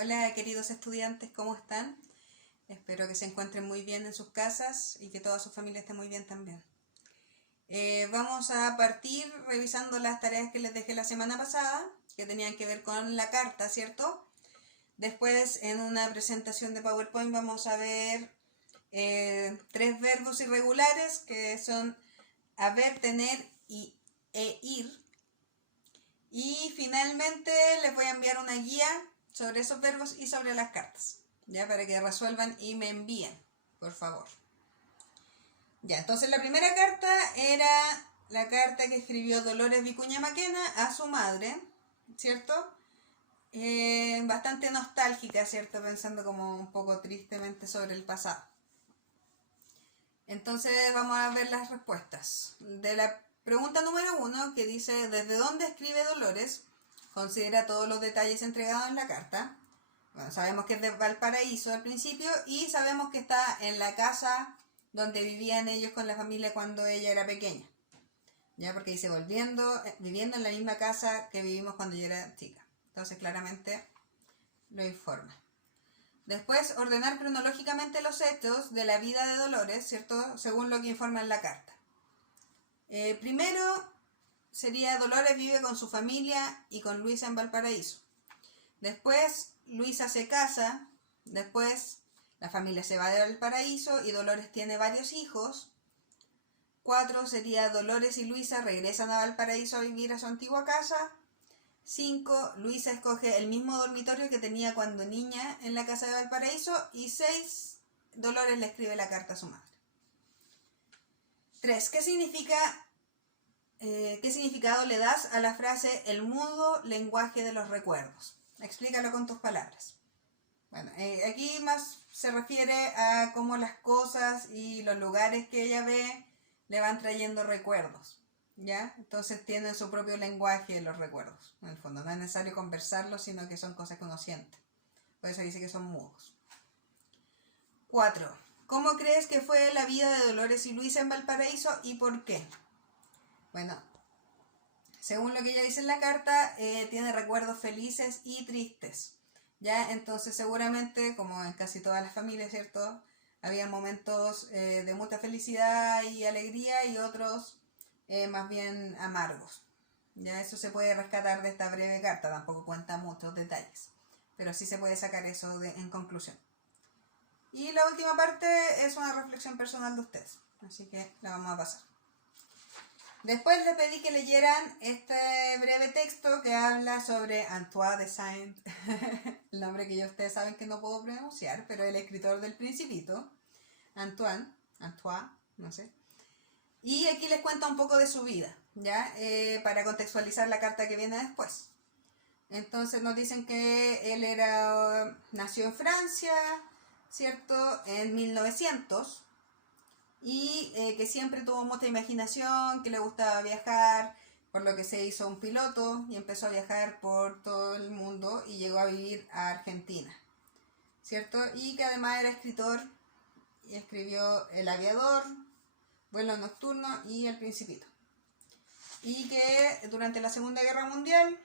Hola queridos estudiantes, ¿cómo están? Espero que se encuentren muy bien en sus casas y que toda su familia esté muy bien también. Vamos a partir revisando las tareas que les dejé la semana pasada, que tenían que ver con la carta, ¿cierto? Después, en una presentación de PowerPoint, vamos a ver 3 verbos irregulares, que son haber, tener e ir. Y finalmente les voy a enviar una guía sobre esos verbos y sobre las cartas, ya, para que resuelvan y me envíen, por favor. Ya, entonces la primera carta era la carta que escribió Dolores Vicuña Maquena a su madre, ¿cierto? Bastante nostálgica, ¿cierto? Pensando como un poco tristemente sobre el pasado. Entonces vamos a ver las respuestas. De la pregunta número 1, que dice, ¿desde dónde escribe Dolores? Considera todos los detalles entregados en la carta. Bueno, sabemos que es de Valparaíso al principio y sabemos que está en la casa donde vivían ellos con la familia cuando ella era pequeña. Ya, porque dice viviendo en la misma casa que vivimos cuando yo era chica. Entonces claramente lo informa. Después, ordenar cronológicamente los hechos de la vida de Dolores, ¿cierto? Según lo que informa en la carta. Primero sería Dolores vive con su familia y con Luisa en Valparaíso. Después Luisa se casa, después la familia se va de Valparaíso y Dolores tiene varios hijos. 4 sería Dolores y Luisa regresan a Valparaíso a vivir a su antigua casa. 5, Luisa escoge el mismo dormitorio que tenía cuando niña en la casa de Valparaíso. Y 6, Dolores le escribe la carta a su madre. 3, ¿qué significado le das a la frase el mudo lenguaje de los recuerdos? Explícalo con tus palabras. Bueno, aquí más se refiere a cómo las cosas y los lugares que ella ve le van trayendo recuerdos, ¿ya? Entonces tienen su propio lenguaje los recuerdos. En el fondo no es necesario conversarlos, sino que son cosas que uno siente. Por eso dice que son mudos. 4. ¿Cómo crees que fue la vida de Dolores y Luisa en Valparaíso y por qué? Bueno, según lo que ella dice en la carta, tiene recuerdos felices y tristes, ¿ya? Entonces seguramente, como en casi todas las familias, ¿cierto? Había momentos de mucha felicidad y alegría y otros más bien amargos. Ya eso se puede rescatar de esta breve carta, tampoco cuenta muchos detalles, pero sí se puede sacar eso en conclusión. Y la última parte es una reflexión personal de ustedes, así que la vamos a pasar. Después les pedí que leyeran este breve texto que habla sobre Antoine de Saint, el nombre que ya ustedes saben que no puedo pronunciar, pero el escritor del Principito, Antoine, no sé. Y aquí les cuenta un poco de su vida, ¿ya? Para contextualizar la carta que viene después. Entonces nos dicen que él nació en Francia, ¿cierto? En 1900. Y que siempre tuvo mucha imaginación, que le gustaba viajar, por lo que se hizo un piloto y empezó a viajar por todo el mundo y llegó a vivir a Argentina, ¿cierto? Y que además era escritor y escribió El Aviador, Vuelo Nocturno y El Principito. Y que durante la Segunda Guerra Mundial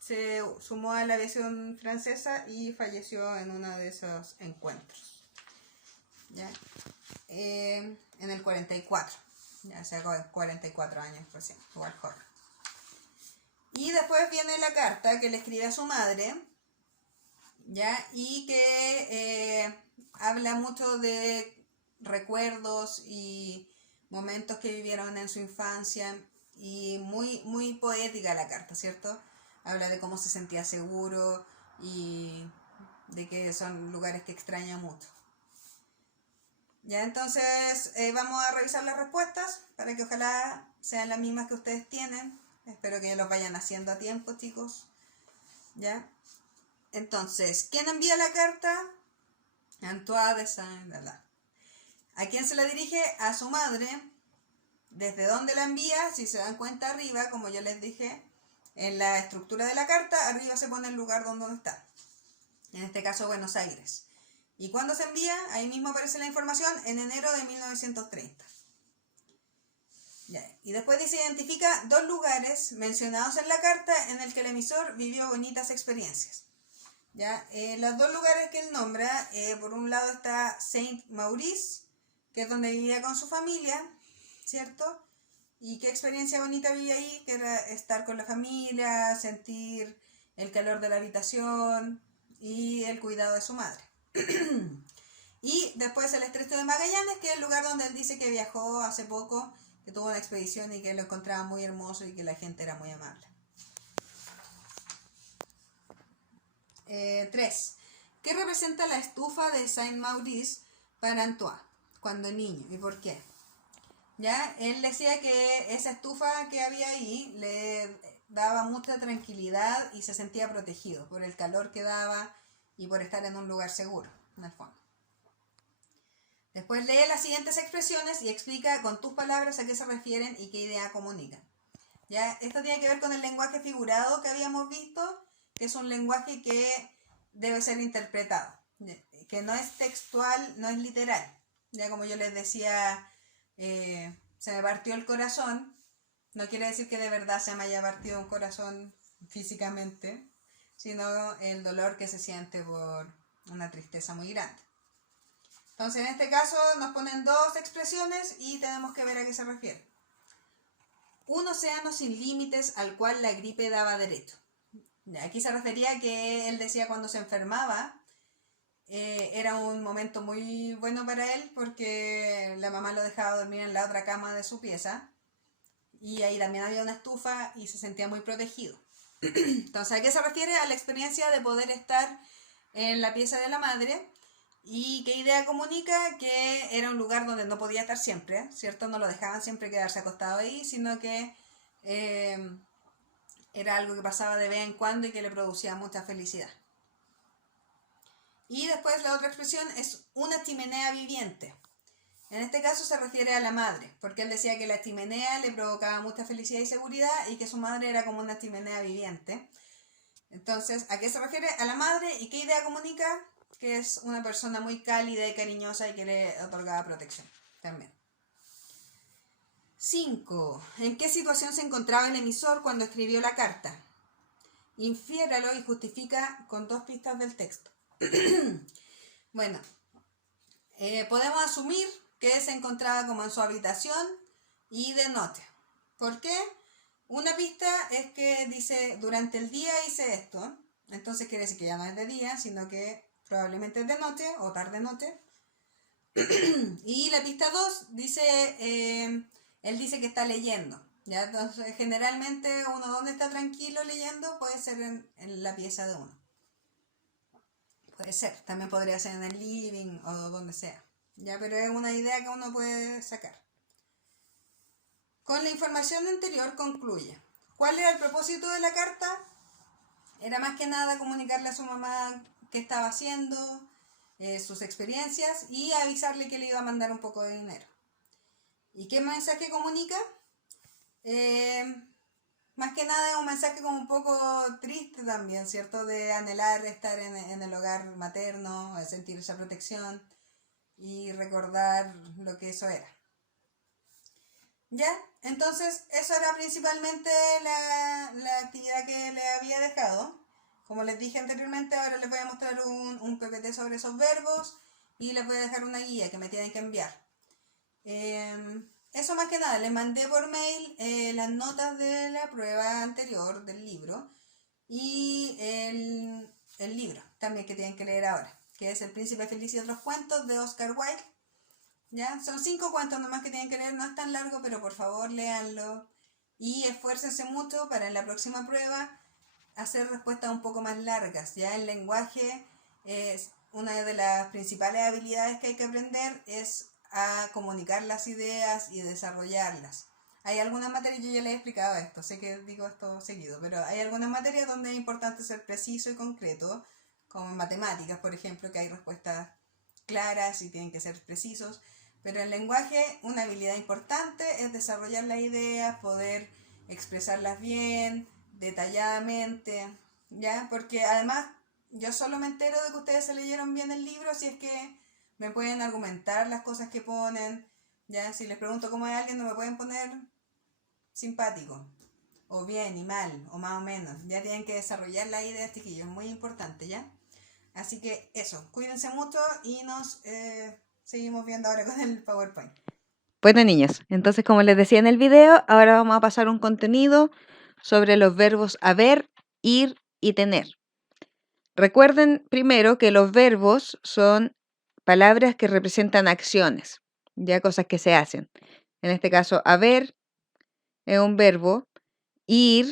se sumó a la aviación francesa y falleció en uno de esos encuentros, ¿ya? En el 44, ya hace 44 años recién, igual joven. Y después viene la carta que le escribe a su madre, ya, y que habla mucho de recuerdos y momentos que vivieron en su infancia, y muy poética la carta, ¿cierto? Habla de cómo se sentía seguro y de que son lugares que extraña mucho. Ya, entonces vamos a revisar las respuestas para que ojalá sean las mismas que ustedes tienen. Espero que los vayan haciendo a tiempo, chicos. ¿Ya? Entonces, ¿quién envía la carta? Antoine de Saint-Denis. ¿A quién se la dirige? A su madre. ¿Desde dónde la envía? Si se dan cuenta arriba, como yo les dije, en la estructura de la carta, arriba se pone el lugar donde está. En este caso, Buenos Aires. ¿Y cuándo se envía? Ahí mismo aparece la información, en enero de 1930. Ya. Y después dice, identifica 2 lugares mencionados en la carta en el que el emisor vivió bonitas experiencias. ¿ya? Los dos lugares que él nombra, por un lado está Saint-Maurice, que es donde vivía con su familia, ¿cierto? Y qué experiencia bonita vivía ahí, que era estar con la familia, sentir el calor de la habitación y el cuidado de su madre. Y después el Estrecho de Magallanes, que es el lugar donde él dice que viajó hace poco, que tuvo una expedición y que lo encontraba muy hermoso y que la gente era muy amable. 3. ¿Qué representa la estufa de Saint-Maurice para Antoine cuando niño y por qué? ¿Ya? Él decía que esa estufa que había ahí le daba mucha tranquilidad y se sentía protegido por el calor que daba y por estar en un lugar seguro, en el fondo. Después lee las siguientes expresiones y explica con tus palabras a qué se refieren y qué idea comunican. ¿Ya? Esto tiene que ver con el lenguaje figurado que habíamos visto, que es un lenguaje que debe ser interpretado, que no es textual, no es literal. Ya como yo les decía, se me partió el corazón, no quiere decir que de verdad se me haya partido un corazón físicamente, sino el dolor que se siente por una tristeza muy grande. Entonces, en este caso nos ponen dos expresiones y tenemos que ver a qué se refiere. Un océano sin límites al cual la gripe daba derecho. Aquí se refería a que él decía cuando se enfermaba, era un momento muy bueno para él porque la mamá lo dejaba dormir en la otra cama de su pieza y ahí también había una estufa y se sentía muy protegido. Entonces, ¿a qué se refiere? A la experiencia de poder estar en la pieza de la madre. ¿Y qué idea comunica? Que era un lugar donde no podía estar siempre, ¿cierto? No lo dejaban siempre quedarse acostado ahí, sino que era algo que pasaba de vez en cuando y que le producía mucha felicidad. Y después la otra expresión es una chimenea viviente. En este caso se refiere a la madre, porque él decía que la chimenea le provocaba mucha felicidad y seguridad y que su madre era como una chimenea viviente. Entonces, ¿a qué se refiere? A la madre. ¿Y qué idea comunica? Que es una persona muy cálida y cariñosa y que le otorgaba protección también. 5. ¿En qué situación se encontraba el emisor cuando escribió la carta? Infiéralo y justifica con 2 pistas del texto. Bueno, podemos asumir que se encontraba como en su habitación y de noche. ¿Por qué? Una pista es que dice, durante el día hice esto. Entonces quiere decir que ya no es de día, sino que probablemente es de noche o tarde noche. Y la pista 2 dice, él dice que está leyendo. ¿Ya? Entonces generalmente uno donde está tranquilo leyendo puede ser en la pieza de uno. Puede ser, también podría ser en el living o donde sea. ¿Ya? Pero es una idea que uno puede sacar. Con la información anterior concluye. ¿Cuál era el propósito de la carta? Era más que nada comunicarle a su mamá qué estaba haciendo, sus experiencias y avisarle que le iba a mandar un poco de dinero. ¿Y qué mensaje comunica? Más que nada es un mensaje como un poco triste también, ¿cierto? De anhelar estar en el hogar materno, de sentir esa protección y recordar lo que eso era. ¿Ya? Entonces, eso era principalmente la actividad que le había dejado. Como les dije anteriormente, ahora les voy a mostrar un PPT sobre esos verbos y les voy a dejar una guía que me tienen que enviar. Eso más que nada, les mandé por mail las notas de la prueba anterior del libro y el libro también que tienen que leer ahora, que es El Príncipe Feliz y otros cuentos de Oscar Wilde. ¿Ya? Son 5 cuentos nomás que tienen que leer, no es tan largo, pero por favor léanlo y esfuércense mucho para en la próxima prueba hacer respuestas un poco más largas. Ya el lenguaje es una de las principales habilidades que hay que aprender, es a comunicar las ideas y desarrollarlas. Hay algunas materias, yo ya les he explicado esto, sé que digo esto seguido, pero hay algunas materias donde es importante ser preciso y concreto, como en matemáticas, por ejemplo, que hay respuestas claras y tienen que ser precisos. Pero el lenguaje, una habilidad importante es desarrollar las ideas, poder expresarlas bien, detalladamente, ¿ya? Porque además yo solo me entero de que ustedes se leyeron bien el libro si es que me pueden argumentar las cosas que ponen, ¿ya? Si les pregunto cómo es alguien, no me pueden poner simpático, o bien y mal, o más o menos. Ya tienen que desarrollar las ideas, chiquillos, es muy importante, ¿ya? Así que eso, cuídense mucho y nos seguimos viendo ahora con el PowerPoint. Bueno, niños, entonces como les decía en el video, ahora vamos a pasar un contenido sobre los verbos haber, ir y tener. Recuerden primero que los verbos son palabras que representan acciones, ya cosas que se hacen. En este caso, haber es un verbo, ir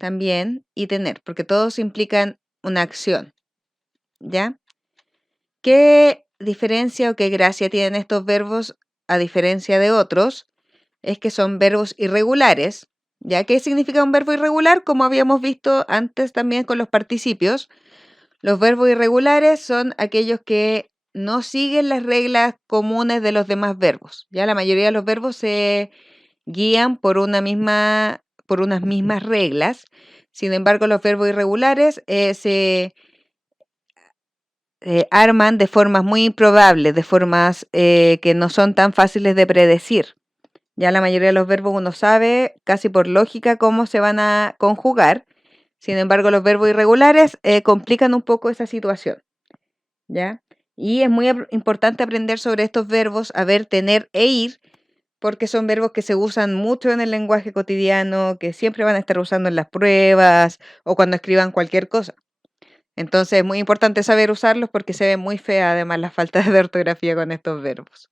también y tener, porque todos implican una acción, ¿ya? ¿Qué diferencia o qué gracia tienen estos verbos a diferencia de otros? Es que son verbos irregulares, ¿ya? ¿Qué significa un verbo irregular? Como habíamos visto antes también con los participios, los verbos irregulares son aquellos que no siguen las reglas comunes de los demás verbos. Ya la mayoría de los verbos se guían por unas mismas reglas. Sin embargo, los verbos irregulares se arman de formas muy improbables, de formas que no son tan fáciles de predecir. Ya la mayoría de los verbos uno sabe casi por lógica cómo se van a conjugar. Sin embargo, los verbos irregulares complican un poco esa situación. ¿Ya? Y es muy importante aprender sobre estos verbos haber, tener e ir, porque son verbos que se usan mucho en el lenguaje cotidiano, que siempre van a estar usando en las pruebas o cuando escriban cualquier cosa. Entonces es muy importante saber usarlos porque se ve muy fea además la falta de ortografía con estos verbos.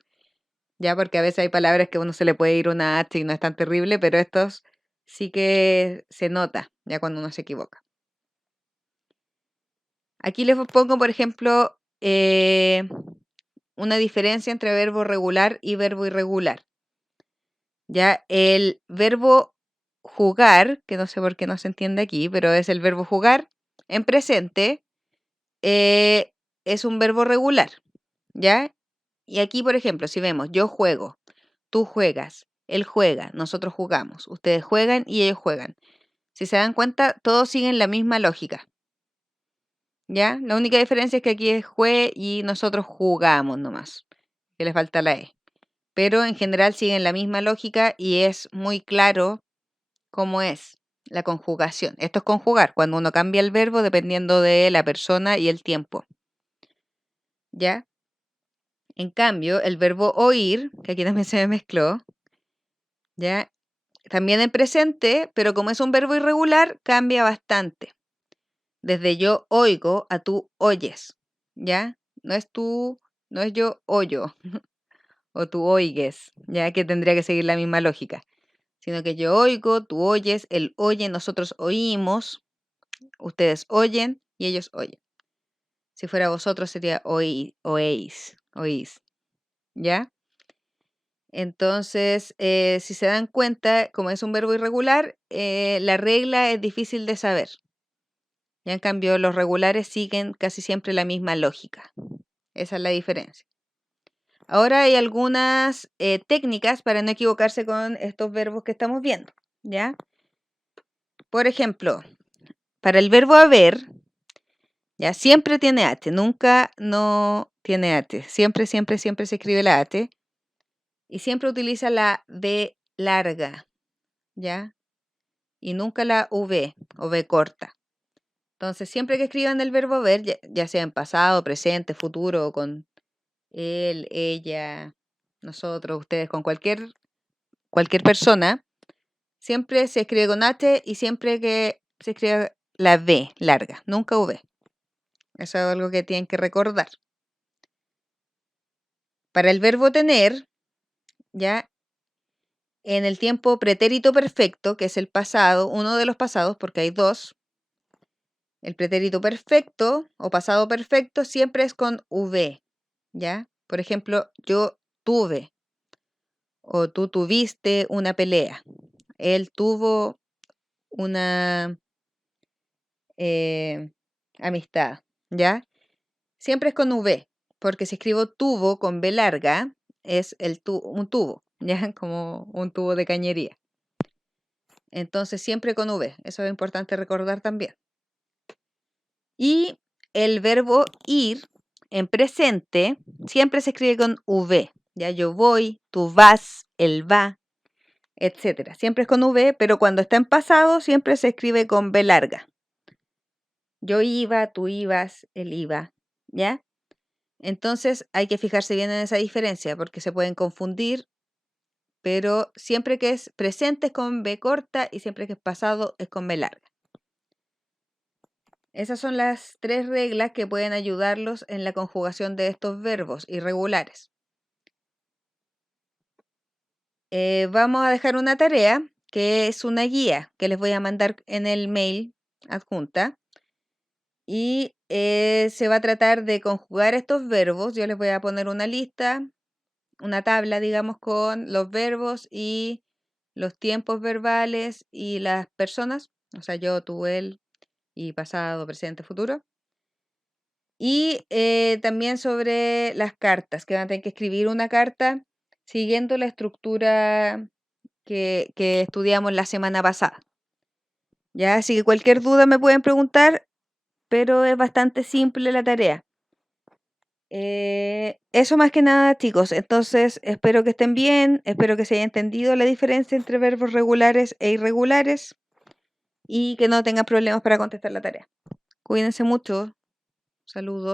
Ya, porque a veces hay palabras que a uno se le puede ir una H y no es tan terrible, pero estos sí que se nota ya cuando uno se equivoca. Aquí les pongo, por ejemplo, una diferencia entre verbo regular y verbo irregular. Ya, el verbo jugar, que no sé por qué no se entiende aquí, pero es el verbo jugar en presente, es un verbo regular, ¿ya? Y aquí, por ejemplo, si vemos, yo juego, tú juegas, él juega, nosotros jugamos, ustedes juegan y ellos juegan. Si se dan cuenta, todos siguen la misma lógica, ¿ya? La única diferencia es que aquí es jue y nosotros jugamos nomás, que le falta la E. Pero en general siguen la misma lógica y es muy claro cómo es la conjugación. Esto es conjugar, cuando uno cambia el verbo dependiendo de la persona y el tiempo, ¿ya? En cambio, el verbo oír, que aquí también se me mezcló, ¿ya? También en presente, pero como es un verbo irregular, cambia bastante. Desde yo oigo a tú oyes, ¿ya? No es tú, no es yo oyo o tú oigues, ya que tendría que seguir la misma lógica. Sino que yo oigo, tú oyes, él oye, nosotros oímos, ustedes oyen y ellos oyen. Si fuera vosotros sería oís, ¿ya? Entonces, si se dan cuenta, como es un verbo irregular, la regla es difícil de saber. Ya en cambio, los regulares siguen casi siempre la misma lógica. Esa es la diferencia. Ahora hay algunas técnicas para no equivocarse con estos verbos que estamos viendo, ¿ya? Por ejemplo, para el verbo haber, ya siempre tiene H, nunca no tiene H. Siempre, siempre, siempre se escribe la H. Y siempre utiliza la B larga, ¿ya? Y nunca la V o V corta. Entonces, siempre que escriban el verbo haber, ya sea en pasado, presente, futuro, o con él, ella, nosotros, ustedes, con cualquier persona, siempre se escribe con H y siempre que se escribe la V larga, nunca V. Eso es algo que tienen que recordar. Para el verbo tener, ya en el tiempo pretérito perfecto, que es el pasado, uno de los pasados, porque hay dos, el pretérito perfecto o pasado perfecto siempre es con V, ¿ya? Por ejemplo, yo tuve o tú tuviste una pelea. Él tuvo una amistad, ¿ya? Siempre es con V, porque si escribo tubo con B larga, es un tubo, ¿ya? Como un tubo de cañería. Entonces siempre con V, eso es importante recordar también. Y el verbo ir en presente siempre se escribe con V, ¿ya? Yo voy, tú vas, él va, etcétera. Siempre es con V, pero cuando está en pasado siempre se escribe con B larga. Yo iba, tú ibas, él iba, ¿ya? Entonces hay que fijarse bien en esa diferencia porque se pueden confundir, pero siempre que es presente es con B corta y siempre que es pasado es con B larga. Esas son las 3 reglas que pueden ayudarlos en la conjugación de estos verbos irregulares. Vamos a dejar una tarea que es una guía que les voy a mandar en el mail adjunta y se va a tratar de conjugar estos verbos. Yo les voy a poner una lista, una tabla, digamos, con los verbos y los tiempos verbales y las personas, o sea, yo, tú, él y pasado, presente, futuro. Y también sobre las cartas, que van a tener que escribir una carta siguiendo la estructura que estudiamos la semana pasada. Ya, así que cualquier duda me pueden preguntar, pero es bastante simple la tarea. Eso más que nada, chicos. Entonces, espero que estén bien, espero que se haya entendido la diferencia entre verbos regulares e irregulares y que no tengan problemas para contestar la tarea. Cuídense mucho. Saludos.